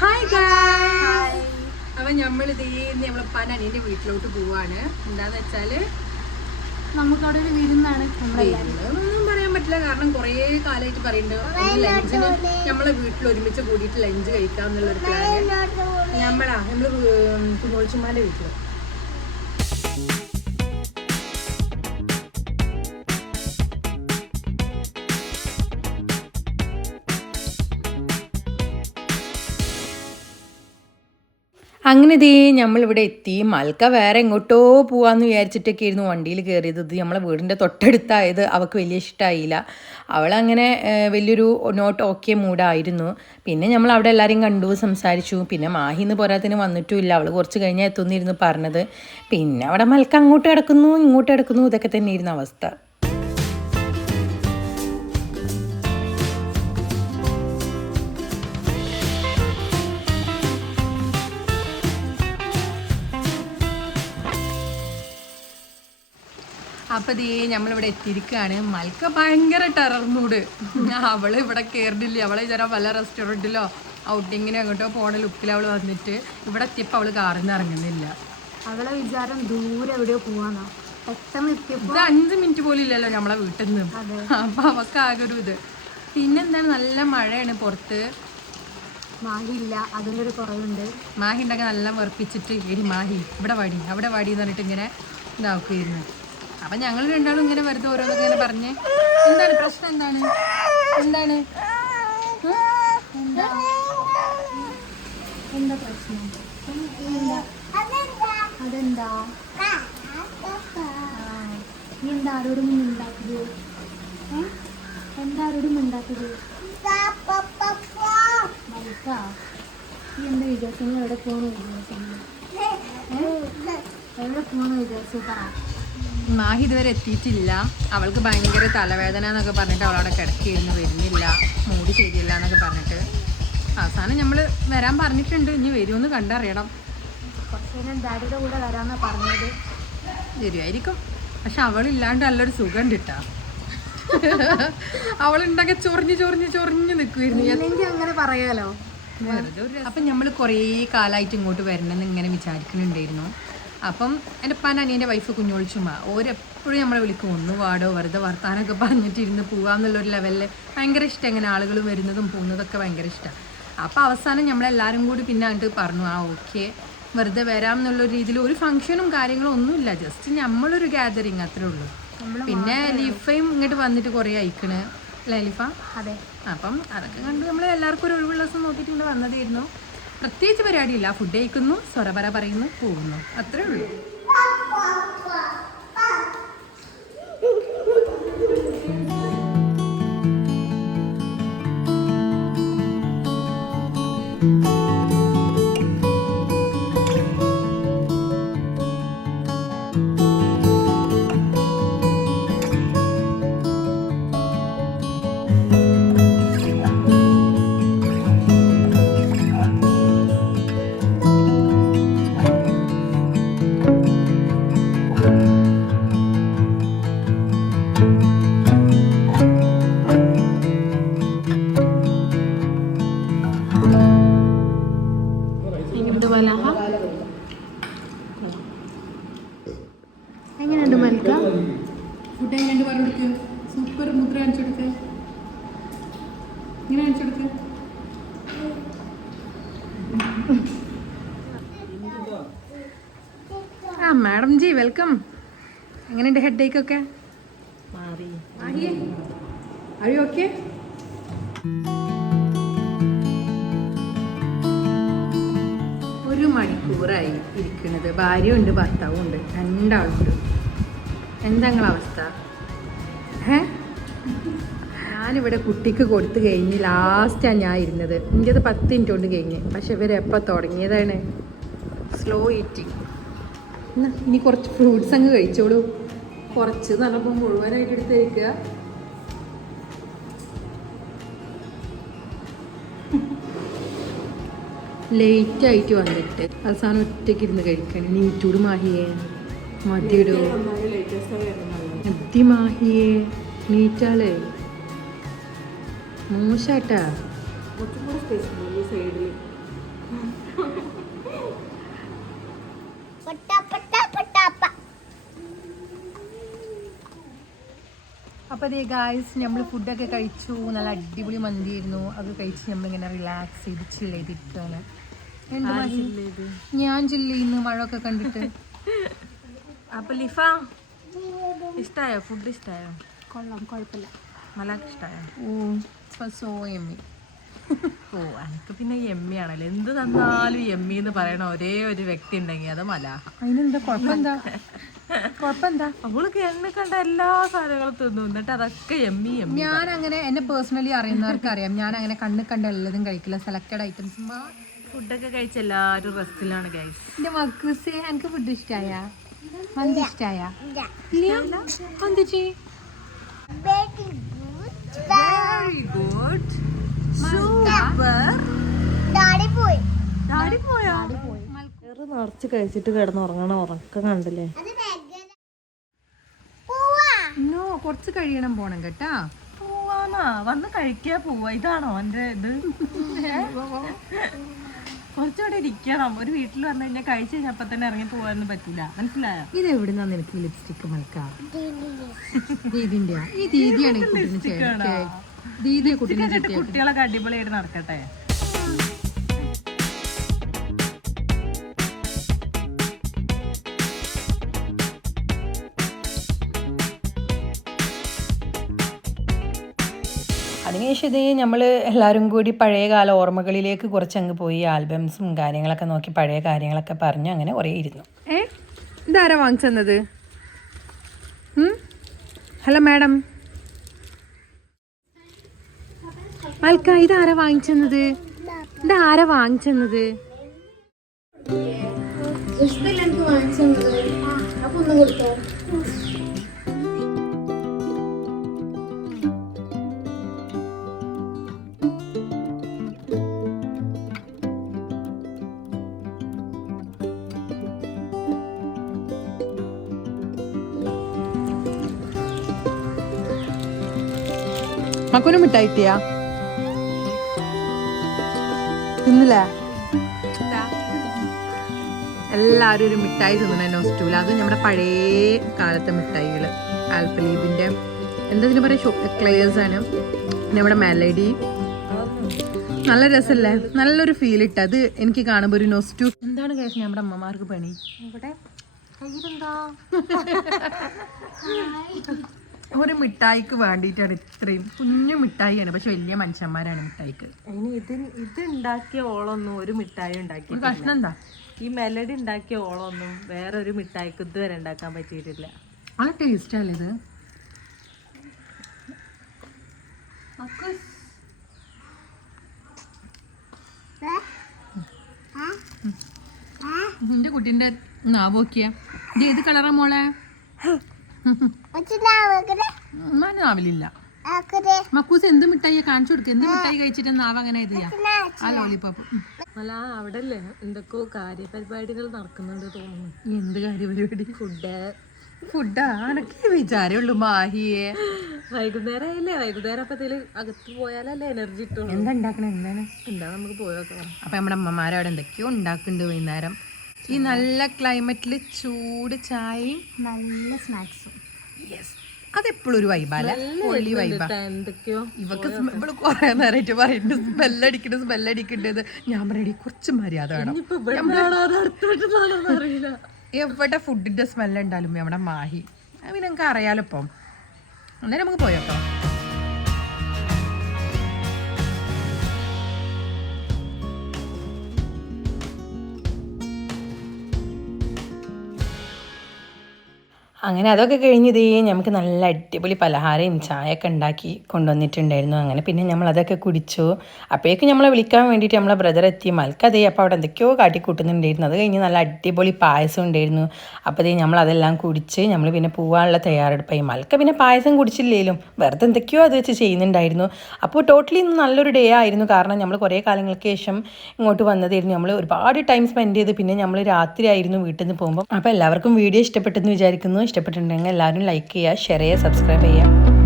Hi guys. അപ്പം നമ്മളിത് നമ്മളെ അനിയൻ്റെ വീട്ടിലോട്ട് പോവാണ്. എന്താന്ന് വെച്ചാൽ നമുക്കവിടെ ഒരു വിരുന്നാണ്. ഒന്നും പറയാൻ പറ്റില്ല, കാരണം കുറേ കാലമായിട്ട് പറയുന്നുണ്ട് ലഞ്ചിന് നമ്മളെ വീട്ടിൽ ഒരുമിച്ച് കൂടിയിട്ട് ലഞ്ച് കഴിക്കാം എന്നുള്ളൊരു പ്ലാന്. നമ്മൾ കുഞ്ഞോളിച്ചുമ്മാൻ്റെ വീട്ടിൽ. അങ്ങനെ ഇതേ നമ്മളിവിടെ എത്തി. മൽക്ക വേറെ എങ്ങോട്ടോ പോവാന്ന് വിചാരിച്ചിട്ടൊക്കെ ആയിരുന്നു വണ്ടിയിൽ കയറിയത്. ഇത് നമ്മളെ വീടിൻ്റെ തൊട്ടടുത്തായത് അവൾക്ക് വലിയ ഇഷ്ടമായില്ല. അവളങ്ങനെ വലിയൊരു നോട്ട് ഓക്കെ മൂഡായിരുന്നു. പിന്നെ നമ്മൾ അവിടെ എല്ലാവരെയും കണ്ടു, സംസാരിച്ചു. പിന്നെ മാഹിന്ന് പോരാത്തിന് വന്നിട്ടുമില്ല. അവൾ കുറച്ച് കഴിഞ്ഞാൽ എത്തുന്നിരുന്നു പറഞ്ഞത്. പിന്നെ അവിടെ മൽക്ക അങ്ങോട്ട് കിടക്കുന്നു ഇങ്ങോട്ട് കിടക്കുന്നു, ഇതൊക്കെ തന്നെയായിരുന്നു അവസ്ഥ. അപ്പം ദേ നമ്മളിവിടെ എത്തിയിരിക്കുകയാണ്. മൽക്ക ഭയങ്കര ടെറർ മൂഡ്. അവൾ ഇവിടെ കയറിയില്ല. അവളെ ചില പല റെസ്റ്റോറൻറ്റിലോ ഔട്ടിങ്ങിനോ എങ്ങോട്ടോ പോണ ലുക്കിൽ അവൾ വന്നിട്ട് ഇവിടെ എത്തിയപ്പോൾ അവൾ കാറിൽ നിന്ന് ഇറങ്ങുന്നില്ല. അവളെ വിചാരം ദൂരെ എവിടെയോ പോവാന്നാ. പെട്ടെന്ന് എത്തിയപ്പോൾ ഇത് 5 മിനിറ്റ് പോലും ഇല്ലല്ലോ നമ്മളെ വീട്ടിൽ നിന്ന്. അപ്പം അവൾക്ക് ആകെ ഒരു ഇത്. പിന്നെന്താണ്, നല്ല മഴയാണ് പുറത്ത്. മാഹില്ല, അതിൻ്റെ ഒരു കുറവുണ്ട്. മാഹി ഉണ്ടാക്കി നല്ല വെറുപ്പിച്ചിട്ട് എടി മാഹി ഇവിടെ വാടി അവിടെ വാടി എന്ന് പറഞ്ഞിട്ട് ഇങ്ങനെ ഇതാക്കുമായിരുന്നു. അപ്പം ഞങ്ങൾ രണ്ടാളും ഇങ്ങനെ വെറുതെ ഓരോന്നൊക്കെ ഇങ്ങനെ പറഞ്ഞ് എന്താണ് പ്രശ്നം, എന്താണ് എന്താണ് എന്താ പ്രശ്നം? അതെന്താ നീ എന്താ ആരോടും ഉണ്ടാക്കിയത്? എന്താ ആരോടും ഉണ്ടാക്കിയത്? മൽക്ക, നീ എന്താ വിചാരിച്ചു? നിങ്ങൾ എവിടെ പോകണമെന്ന് വിചാരിച്ചു? എവിടെ പോകണമെന്ന് വിചാരിച്ചു? പറ. മാഹി ഇതുവരെ എത്തിയിട്ടില്ല. അവൾക്ക് ഭയങ്കര തലവേദന എന്നൊക്കെ പറഞ്ഞിട്ട് അവളവിടെ കിടക്കിയിരുന്നു, വരുന്നില്ല, മൂടി ശരിയില്ല എന്നൊക്കെ പറഞ്ഞിട്ട്. അവസാനം നമ്മൾ വരാൻ പറഞ്ഞിട്ടുണ്ട്. ഇനി വരുമെന്ന് കണ്ടറിയണം. കുറച്ച് നേരം ഡാഡിയുടെ കൂടെ വരാമെന്നാണ് പറഞ്ഞത്. വരുമായിരിക്കും. പക്ഷെ അവളില്ലാണ്ട് നല്ലൊരു സുഖം ഉണ്ട് കേട്ടോ. അവളുണ്ടാക്കി ചൊറിഞ്ഞ് ചൊറിഞ്ഞ് ചൊറിഞ്ഞ് നിൽക്കുമായിരുന്നു. എനിക്ക് അങ്ങനെ പറയാലോ. അപ്പം നമ്മൾ കുറേ കാലമായിട്ട് ഇങ്ങോട്ട് വരണമെന്ന് ഇങ്ങനെ വിചാരിക്കുന്നുണ്ടായിരുന്നു. അപ്പം എൻ്റെ അനിയൻ്റെ വൈഫ് കുഞ്ഞോളിച്ചുമ്മ ഓരെപ്പോഴും നമ്മളെ വിളിക്കും, ഒന്ന് വാടോ, വെറുതെ വർത്താനമൊക്കെ പറഞ്ഞിട്ടിരുന്ന് പോകാമെന്നുള്ളൊരു ലെവലിൽ ഭയങ്കര ഇഷ്ടം. ഇങ്ങനെ ആളുകൾ വരുന്നതും പോകുന്നതൊക്കെ ഭയങ്കര ഇഷ്ടമാണ്. അപ്പോൾ അവസാനം നമ്മളെല്ലാവരും കൂടി പിന്നെ അങ്ങോട്ട് പറഞ്ഞു, ഓക്കെ വെറുതെ വരാം എന്നുള്ളൊരു രീതിയിൽ. ഒരു ഫംഗ്ഷനും കാര്യങ്ങളും ഒന്നുമില്ല, ജസ്റ്റ് നമ്മളൊരു ഗ്യാതറിങ് അത്രേ ഉള്ളൂ. പിന്നെ ലിഫയും ഇങ്ങോട്ട് വന്നിട്ട് കുറേ അയക്കണ് അല്ലേ ലിഫ? അതെ. അപ്പം അതൊക്കെ കണ്ട് നമ്മൾ എല്ലാവർക്കും ഒരു ഒഴിവുള്ള ദിവസം നോക്കിയിട്ട് ഇങ്ങനെ വന്നതായിരുന്നു. പ്രത്യേകിച്ച് പരിപാടിയില്ല, ഫുഡ് കഴിക്കുന്നു, സ്വരപര പറയുന്നു, പോകുന്നു, അത്രേ ഉള്ളൂ. എങ്ങനെയുണ്ട് മൽക്ക? ഫുഡ് എങ്ങനെയുണ്ട് പറഞ്ഞു കൊടുക്ക്. സൂപ്പർ മുദ്ര കാണിച്ചു കൊടുക്ക്, ഇങ്ങനെ കാണിച്ചു കൊടുക്ക്. Madam ji welcome. എങ്ങനെയുണ്ട് ഹെഡ് ഏക്കൊക്കെ? Are you okay? ഒരു മണിക്കൂറായി ഇരിക്കുന്നത്. ഭാര്യയുണ്ട് ഭർത്താവും ഉണ്ട്, രണ്ടാളുണ്ട്. എന്താ നിങ്ങളെ അവസ്ഥ? ഞാനിവിടെ കുട്ടിക്ക് കൊടുത്തു കഴിഞ്ഞ് ലാസ്റ്റാണ് ഞാൻ ഇരുന്നത്. എനിക്കത് 10 മിനിറ്റ് കൊണ്ട് കഴിഞ്ഞ്. പക്ഷെ ഇവരെപ്പോൾ തുടങ്ങിയതാണ് സ്ലോ ഈറ്റിങ്. ഇനി കുറച്ച് ഫ്രൂട്ട്സ് അങ്ങ് കഴിച്ചോളൂ. കുറച്ച് നല്ലപ്പോൾ മുഴുവനായിട്ട് എടുത്ത് കഴിക്കുക. ലേറ്റായിട്ട് വന്നിട്ട് അവസാനം ഒറ്റയ്ക്ക് ഇരുന്ന് കഴിക്കണം. നീറ്റൂട് മാഹിയേ മതിയിടോ, മതി മാഹിയേ നീറ്റാള് മോശാട്ടാ. അപ്പോൾ അതേ ഗായ്സ് നമ്മൾ ഫുഡൊക്കെ കഴിച്ചു. നല്ല അടിപൊളി മന്തിയായിരുന്നു. അത് കഴിച്ച് നമ്മളിങ്ങനെ റിലാക്സ് ചെയ്ത് ചില്ല് ചെയ്തിരിക്കുകയാണ്. ഞാൻ ചില്ല് ചെയ്യുന്നു മഴ ഒക്കെ കണ്ടിട്ട്. അപ്പൊ ലിഫ ഇഷ്ടായോ? ഫുഡ് ഇഷ്ടായോ? കൊള്ളാം, കുഴപ്പമില്ല. മലാക്ക് ഇഷ്ടായോ? സോ എമ്മി. ഓ എനിക്ക് പിന്നെ എമ്മി ആണല്ലോ. എന്ത് തന്നാലും എമ്മി എന്ന് പറയണ ഒരേ ഒരു വ്യക്തി ഉണ്ടെങ്കിൽ അത് മലാഹ. അതിനെന്താ കുഴപ്പമെന്താ? കുഴപ്പമെന്താ? അവൾക്ക് എന്നെ കണ്ട എല്ലാ സാധനങ്ങളും തിന്നു, എന്നിട്ട് അതൊക്കെ എമ്മി എമ്മി. ഞാൻ അങ്ങനെ എന്നെ പേഴ്സണലി അറിയുന്നവർക്ക് അറിയാം, ഞാൻ അങ്ങനെ കണ്ണ് കണ്ട എല്ലാതും കഴിക്കില്ല. Selected items. ഫുഡൊക്കെ കഴിച്ച് എല്ലാവരും റെസ്റ്റിലാണ് ഗൈസ്. എൻ്റെ മക്കൂസേ, എനിക്ക് ഫുഡ് ഇഷ്ടമായ? മന്തി ഇഷ്ടമായ? മന്തിച്ചി വെരി ഗുഡ്, സൂപ്പർ. ഡാഡി പോയോ? നിറച്ച് കഴിച്ചിട്ട് കിടന്നുറങ്ങണ ഉറക്കം കണ്ടില്ലേ? നോ, കുറച്ച് കഴിയണം പോണം കേട്ടാ. പോവാനാ വന്ന് കഴിക്കാ പോവാ? ഇതാണോ എന്റെ ഇത്? കുറച്ചുകൂടെ ഇരിക്കണം. ഒരു വീട്ടിൽ വന്നു കഴിഞ്ഞാൽ കഴിച്ചു കഴിഞ്ഞാൽ അപ്പൊ തന്നെ ഇറങ്ങി പോകാനൊന്നും പറ്റില്ല, മനസ്സിലായോ? ഇത് എവിടുന്നാ നിനക്ക് ലിപ്സ്റ്റിക് മൽക്കാ? ദീദിന്റെ ഈ ദീദിയാണ് ഈ കുട്ടിന് ദീദിയെ കുട്ടിനെ കുട്ടികളൊക്കെ അടിപൊളിയായിട്ട് നടക്കട്ടെ. അതിനുശേഷം ഇത് നമ്മൾ എല്ലാവരും കൂടി പഴയകാല ഓർമ്മകളിലേക്ക് കുറച്ചങ്ങ് പോയി. ആൽബംസും കാര്യങ്ങളൊക്കെ നോക്കി പഴയ കാര്യങ്ങളൊക്കെ പറഞ്ഞ് അങ്ങനെ കുറേ ഇരുന്നു. ഇതാരാ വാങ്ങിച്ചെന്നത്? ഹലോ മാഡം മൽക്ക, ഇതാരാ വാങ്ങിച്ചെന്നത്? ഇതാരാ വാങ്ങിച്ചെന്നത്? എനിക്ക് വാങ്ങിച്ചത് അപ്പൊ ഒന്ന് കൊടുത്തോ. മക്കുന് മിഠായി കിട്ടിയാ? തിന്നില്ല. എല്ലാവരും ഒരു മിഠായി തിന്നണ നോസ്റ്റൂല. അത് നമ്മുടെ പഴയ കാലത്തെ മിഠായികൾ. ആൽപ്പലീബിന്റെ എന്താ പറയുക, എക്ലെയർസ് ആണ്. നമ്മുടെ മെലഡി നല്ല രസമല്ലേ? നല്ലൊരു ഫീൽ ഇട്ട്. അത് എനിക്ക് കാണുമ്പോൾ ഒരു നോസ്റ്റു. എന്താണ് കേസ് നമ്മുടെ അമ്മമാർക്ക് പണി ഇവിടെ? കയ്യിലെന്താ? ഒരു മിഠായിക്ക് വേണ്ടിയിട്ടാണ് ഇത്രയും. കുഞ്ഞു മിഠായിയാണ്, പക്ഷെ വലിയ മനുഷ്യന്മാരാണ് മിഠായിക്ക്. ഇനി ഇത് ഉണ്ടാക്കിയ ഓളൊന്നും ഒരു മിഠായി ഉണ്ടാക്കി. കഷ്ണം എന്താ? ഈ മെലഡി ഉണ്ടാക്കിയ ഓളൊന്നും വേറൊരു മിഠായിക്ക് ഇതുവരെ ഉണ്ടാക്കാൻ പറ്റിയിട്ടില്ല. നല്ല ടേസ്റ്റ് അല്ലേ ഇത്? നിന്റെ കുട്ടീൻ്റെ നാവോക്കിയ. ഇത് ഏത് കളറാ മോളെ? നാവിലില്ല. മക്കൂസ് എന്ത് മിഠായിയാ കാണിച്ചു കൊടുക്കുക? എന്ത് മിഠായി കഴിച്ചിട്ട് നാവ് അങ്ങനെ ഇത് ചെയ്യാം? ആ ലോലിപോപ്പ്. അല്ല അവിടെ അല്ലേ എന്തൊക്കെയോ കാര്യപരിപാടികൾ നടക്കുന്നുണ്ട് തോന്നുന്നു. എന്ത് കാര്യപരിപാടി? ഫുഡാ? അനക്ക് വിചാരമുള്ളൂ മാഹിയെ. വൈകുന്നേരം ആയില്ലേ? വൈകുന്നേരം അപ്പത്തേലും അകത്ത് പോയാലല്ലേ എനർജി കിട്ടുള്ളൂ. എന്താ ഉണ്ടാക്കണേ? എന്താ നമുക്ക് പോയോക്കാം. അപ്പൊ നമ്മുടെ അമ്മമാരവിടെ എന്തൊക്കെയോ ഉണ്ടാക്കുന്നുണ്ട് വൈകുന്നേരം. ഈ നല്ല ക്ലൈമറ്റിൽ ചൂട് ചായയും നല്ല സ്നാക്സും. യെസ്, അതെപ്പോഴും ഒരു വൈബാല്ലേ? പൊള്ളി വൈബാ. എന്തൊക്കെയോ ഇവക്ക് ഇവള് കുറെ നേരമായിട്ട് പറയുന്നുണ്ട് സ്മെല്ലടിക്കണ്ടത്. ഞാൻ പറയടി കുറച്ച് മര്യാദ വേണം. അറിയില്ല എവിടെ ഫുഡിന്റെ സ്മെല്ല് ഉണ്ടാലും നമ്മുടെ മാഹി. അത് പിന്നെ നമുക്ക് അറിയാലോ. ഇപ്പം അന്നേരം നമുക്ക് പോയോട്ടോ. അങ്ങനെ അതൊക്കെ കഴിഞ്ഞതേ നമുക്ക് നല്ല അടിപൊളി പലഹാരവും ചായയൊക്കെ ഉണ്ടാക്കി കൊണ്ടുവന്നിട്ടുണ്ടായിരുന്നു. അങ്ങനെ പിന്നെ നമ്മൾ അതൊക്കെ കുടിച്ചു. അപ്പോഴേക്കും നമ്മളെ വിളിക്കാൻ വേണ്ടിയിട്ട് നമ്മളെ ബ്രദർ എത്തി. മൽക്കതേ അപ്പോൾ അവിടെ എന്തൊക്കെയോ കാട്ടിക്കൂട്ടുന്നുണ്ടായിരുന്നു. അത് കഴിഞ്ഞ് നല്ല അടിപൊളി പായസം ഉണ്ടായിരുന്നു. അപ്പോൾ അതേ നമ്മളതെല്ലാം കുടിച്ച് നമ്മൾ പിന്നെ പോകാനുള്ള തയ്യാറെടുപ്പായി. മൽക്ക പിന്നെ പായസം കുടിച്ചില്ലേലും വെറുതെ എന്തൊക്കെയോ അത് വെച്ച് ചെയ്യുന്നുണ്ടായിരുന്നു. അപ്പോൾ ടോട്ടലി നല്ലൊരു ഡേ ആയിരുന്നു. കാരണം നമ്മൾ കുറേ കാലങ്ങൾക്ക് ശേഷം ഇങ്ങോട്ട് വന്നതായിരുന്നു. നമ്മൾ ഒരുപാട് ടൈം സ്പെൻഡ് ചെയ്ത് പിന്നെ നമ്മൾ രാത്രി ആയിരുന്നു വീട്ടിൽ നിന്ന് പോകുമ്പോൾ. അപ്പോൾ എല്ലാവർക്കും വീഡിയോ ഇഷ്ടപ്പെട്ടെന്ന് വിചാരിക്കുന്നു. ഇഷ്ടപ്പെട്ടിട്ടുണ്ടെങ്കിൽ എല്ലാവരും ലൈക്ക് ചെയ്യുക, ഷെയർ ചെയ്യുക, സബ്സ്ക്രൈബ് ചെയ്യുക.